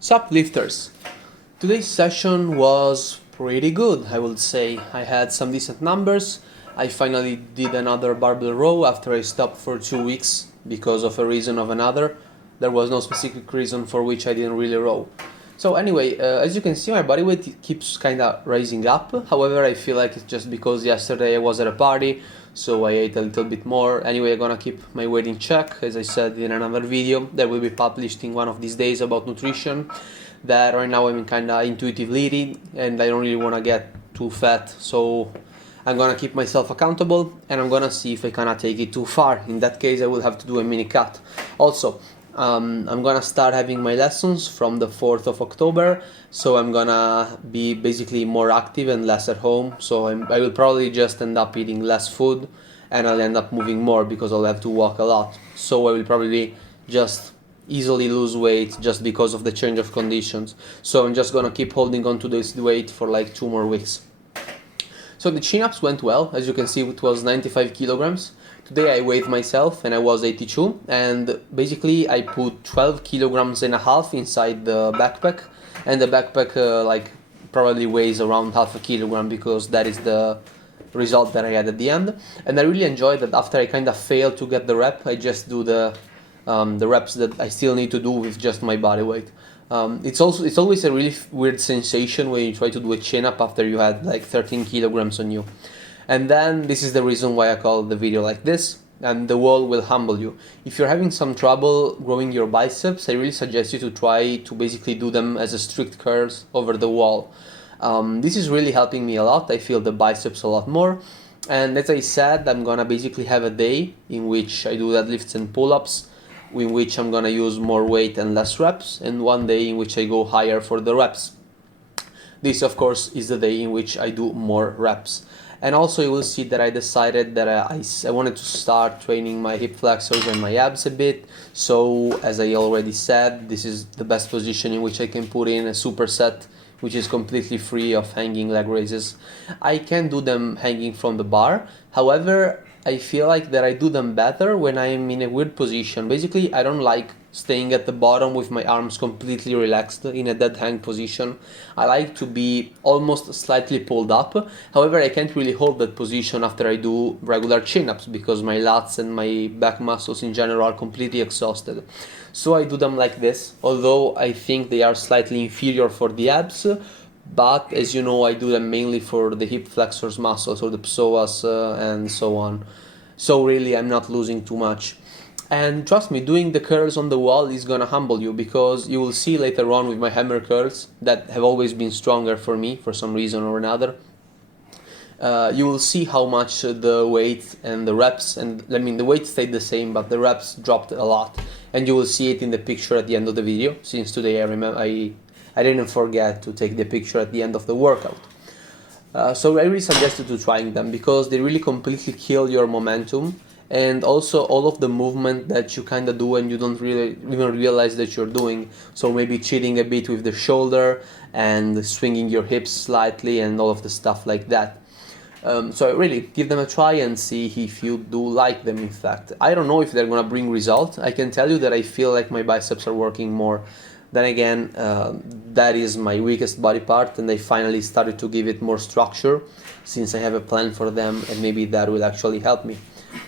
Sup lifters! Today's session was pretty good, I would say. I had some decent numbers. I finally did another barbell row after I stopped for 2 weeks because of a reason or another. There was no specific reason for which I didn't really row. So anyway, as you can see, my body weight keeps kind of rising up. However, I feel like it's just because yesterday I was at a party, so I ate a little bit more. Anyway, I'm gonna keep my weight in check, as I said in another video that will be published in one of these days about nutrition. That right now I'm kind of intuitively eating, and I don't really want to get too fat, so I'm gonna keep myself accountable, and I'm gonna see if I cannot take it too far. In that case, I will have to do a mini cut. Also, I'm gonna start having my lessons from the 4th of October, so I'm gonna be basically more active and less at home. So I will probably just end up eating less food, and I'll end up moving more because I'll have to walk a lot. So I will probably just easily lose weight just because of the change of conditions. So I'm just gonna keep holding on to this weight for like 2 more weeks. So the chin-ups went well. As you can see, it was 95 kilograms. Today I weighed myself and I was 82, and basically I put 12 kilograms and a half inside the backpack, and the backpack like probably weighs around half a kilogram because that is the result that I had at the end. And I really enjoyed that after I kind of failed to get the rep, I just do the reps that I still need to do with just my body weight. It's always a really weird sensation when you try to do a chin up after you had like 13 kilograms on you. And then this is the reason why I call the video like this, and the wall will humble you. If you're having some trouble growing your biceps, I really suggest you to try to basically do them as a strict curls over the wall. This is really helping me a lot. I feel the biceps a lot more. And as I said, I'm gonna basically have a day in which I do deadlifts and pull-ups, in which I'm gonna use more weight and less reps, and one day in which I go higher for the reps. This, of course, is the day in which I do more reps. And also you will see that I decided that I wanted to start training my hip flexors and my abs a bit. So, as I already said, this is the best position in which I can put in a superset, which is completely free of hanging leg raises. I can do them hanging from the bar. However, I feel like that I do them better when I am in a weird position. Basically, I don't like staying at the bottom with my arms completely relaxed in a dead hang position. I like to be almost slightly pulled up. However, I can't really hold that position after I do regular chin-ups because my lats and my back muscles in general are completely exhausted. So I do them like this, although I think they are slightly inferior for the abs. But as you know, I do them mainly for the hip flexors muscles or the psoas and so on. So really, I'm not losing too much. And trust me, doing the curls on the wall is gonna humble you, because you will see later on with my hammer curls that have always been stronger for me for some reason or another. You will see how much the weight and the reps, and I mean the weight stayed the same, but the reps dropped a lot. And you will see it in the picture at the end of the video, since today I didn't forget to take the picture at the end of the workout. So I really suggest you to trying them because they really completely kill your momentum, and also all of the movement that you kind of do and you don't really even realize that you're doing. So maybe cheating a bit with the shoulder and swinging your hips slightly and all of the stuff like that. So really give them a try and see if you do like them. In fact, I don't know if they're gonna bring results. I can tell you that I feel like my biceps are working more. Then again, that is my weakest body part, and I finally started to give it more structure since I have a plan for them, and maybe that will actually help me.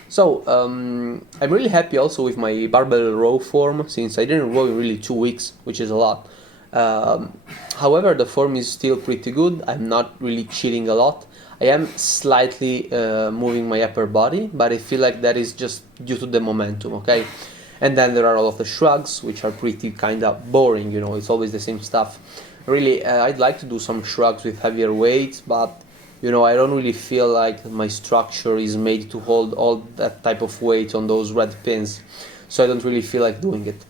So I'm really happy also with my barbell row form, since I didn't row in really 2 weeks, which is a lot. However, the form is still pretty good. I'm not really cheating a lot. I am slightly moving my upper body, but I feel like that is just due to the momentum, okay? And then there are all of the shrugs, which are pretty kind of boring, you know, it's always the same stuff. Really, I'd like to do some shrugs with heavier weights, but, you know, I don't really feel like my structure is made to hold all that type of weight on those red pins, so I don't really feel like doing it.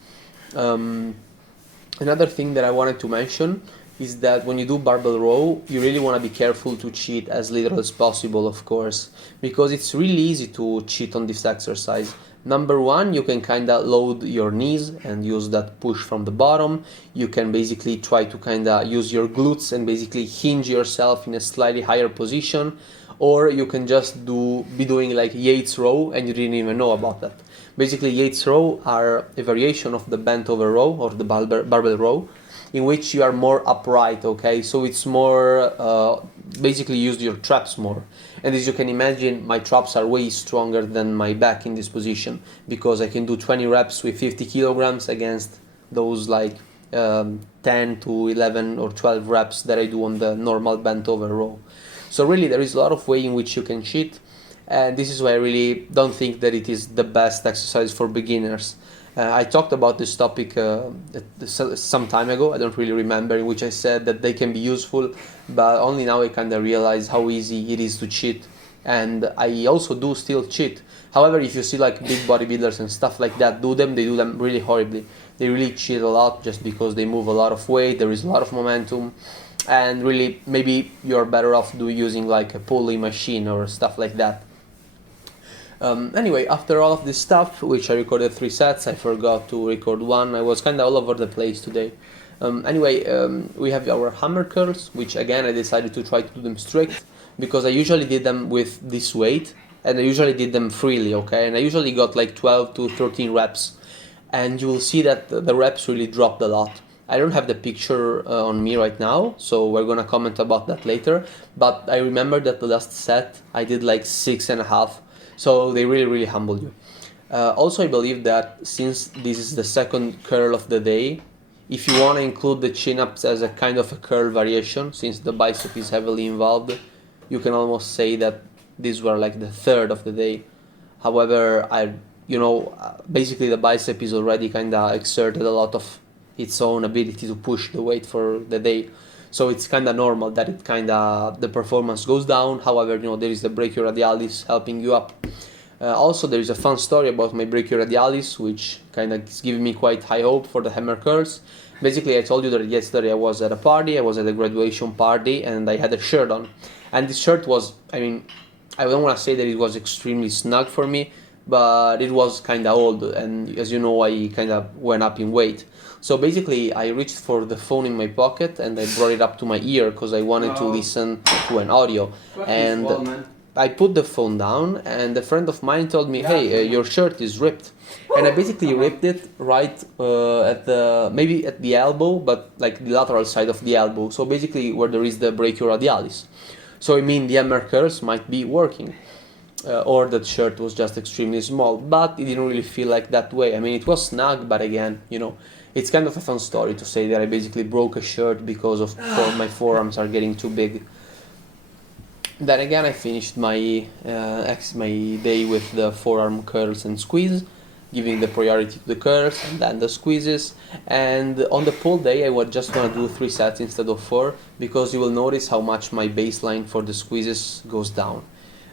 Another thing that I wanted to mention is that when you do barbell row, you really want to be careful to cheat as little as possible, of course, because it's really easy to cheat on this exercise. Number one, you can kind of load your knees and use that push from the bottom. You can basically try to kind of use your glutes and basically hinge yourself in a slightly higher position, or you can just be doing like Yates row and you didn't even know about that. Basically, Yates row are a variation of the bent over row or the barbell row, in which you are more upright, okay? So it's more, basically use your traps more. And as you can imagine, my traps are way stronger than my back in this position, because I can do 20 reps with 50 kilograms against those like 10 to 11 or 12 reps that I do on the normal bent over row. So really there is a lot of way in which you can cheat, and this is why I really don't think that it is the best exercise for beginners. I talked about this topic some time ago, I don't really remember, in which I said that they can be useful, but only now I kind of realize how easy it is to cheat, and I also do still cheat. However, if you see like big bodybuilders and stuff like that they do them really horribly. They really cheat a lot just because they move a lot of weight, there is a lot of momentum, and really maybe you're better off using like a pulley machine or stuff like that. Anyway, after all of this stuff, which I recorded 3 sets, I forgot to record one. I was kind of all over the place today. We have our hammer curls, which again I decided to try to do them strict, because I usually did them with this weight, and I usually did them freely, okay? And I usually got like 12 to 13 reps, and you will see that the reps really dropped a lot. I don't have the picture on me right now, so we're gonna comment about that later, but I remember that the last set I did like 6.5. So they really humble you. Also, I believe that since this is the second curl of the day, if you want to include the chin-ups as a kind of a curl variation, since the bicep is heavily involved, you can almost say that these were like the third of the day. However, basically the bicep is already kind of exerted a lot of its own ability to push the weight for the day. So it's kind of normal that the performance goes down. However, there is the brachioradialis helping you up. Also, there is a fun story about my brachioradialis, which kind of is giving me quite high hope for the hammer curls. Basically, I told you that yesterday I was at a party, I was at a graduation party, and I had a shirt on. And this shirt was, I don't want to say that it was extremely snug for me, but it was kind of old, and as you know, I kind of went up in weight. So basically, I reached for the phone in my pocket and I brought it up to my ear because I wanted to listen to an audio. And I put the phone down, and a friend of mine told me, "Hey, your shirt is ripped." And I basically ripped it right maybe at the elbow, but like the lateral side of the elbow. So basically where there is the brachioradialis. So I mean the hammer curls might be working. Or that shirt was just extremely small, but it didn't really feel like that way. I mean, it was snug, but again, it's kind of a fun story to say that I basically broke a shirt because my forearms are getting too big. Then again, I finished my day with the forearm curls and squeeze, giving the priority to the curls and then the squeezes. And on the pull day, I was just gonna do 3 sets instead of 4, because you will notice how much my baseline for the squeezes goes down.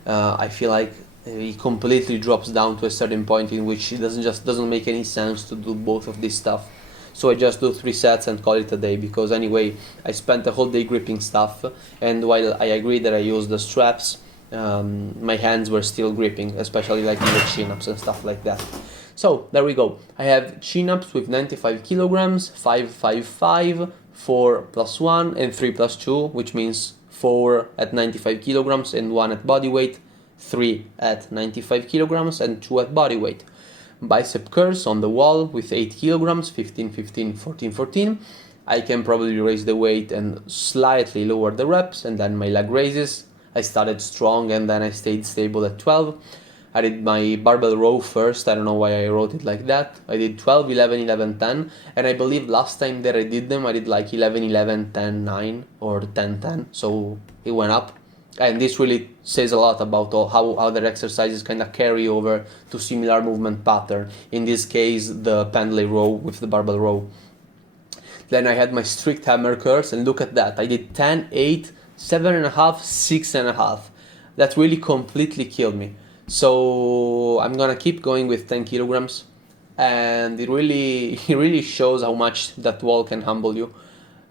I feel like it completely drops down to a certain point in which it doesn't make any sense to do both of this stuff. So I just do 3 sets and call it a day, because anyway I spent the whole day gripping stuff, and while I agree that I used the straps, my hands were still gripping, especially like in the chin-ups and stuff like that. So there we go. I have chin-ups with 95 kilograms, 5, 5, 5, 4 plus 1 and 3 plus 2, which means 4 at 95 kilograms and 1 at body weight, 3 at 95 kilograms and 2 at body weight. Bicep curls on the wall with 8 kilograms, 15, 15, 14, 14. I can probably raise the weight and slightly lower the reps, and then my leg raises. I started strong and then I stayed stable at 12. I did my barbell row first, I don't know why I wrote it like that. I did 12, 11, 11, 10, and I believe last time that I did them I did like 11, 11, 10, 9 or 10, 10, so it went up. And this really says a lot about how other exercises kind of carry over to similar movement pattern. In this case, the pendlay row with the barbell row. Then I had my strict hammer curls, and look at that. I did 10, 8, 7.5, 6.5. That really completely killed me. So I'm gonna keep going with 10 kilograms, and it really shows how much that wall can humble you.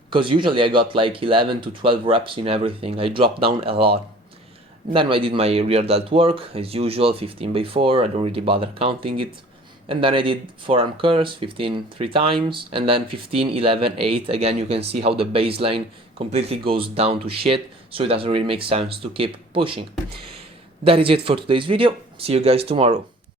Because usually I got like 11 to 12 reps in everything. I dropped down a lot. Then I did my rear delt work, as usual, 15 by 4, I don't really bother counting it. And then I did forearm curls, 15 3 times, and then 15, 11, 8. Again, you can see how the baseline completely goes down to shit, so it doesn't really make sense to keep pushing. That is it for today's video. See you guys tomorrow.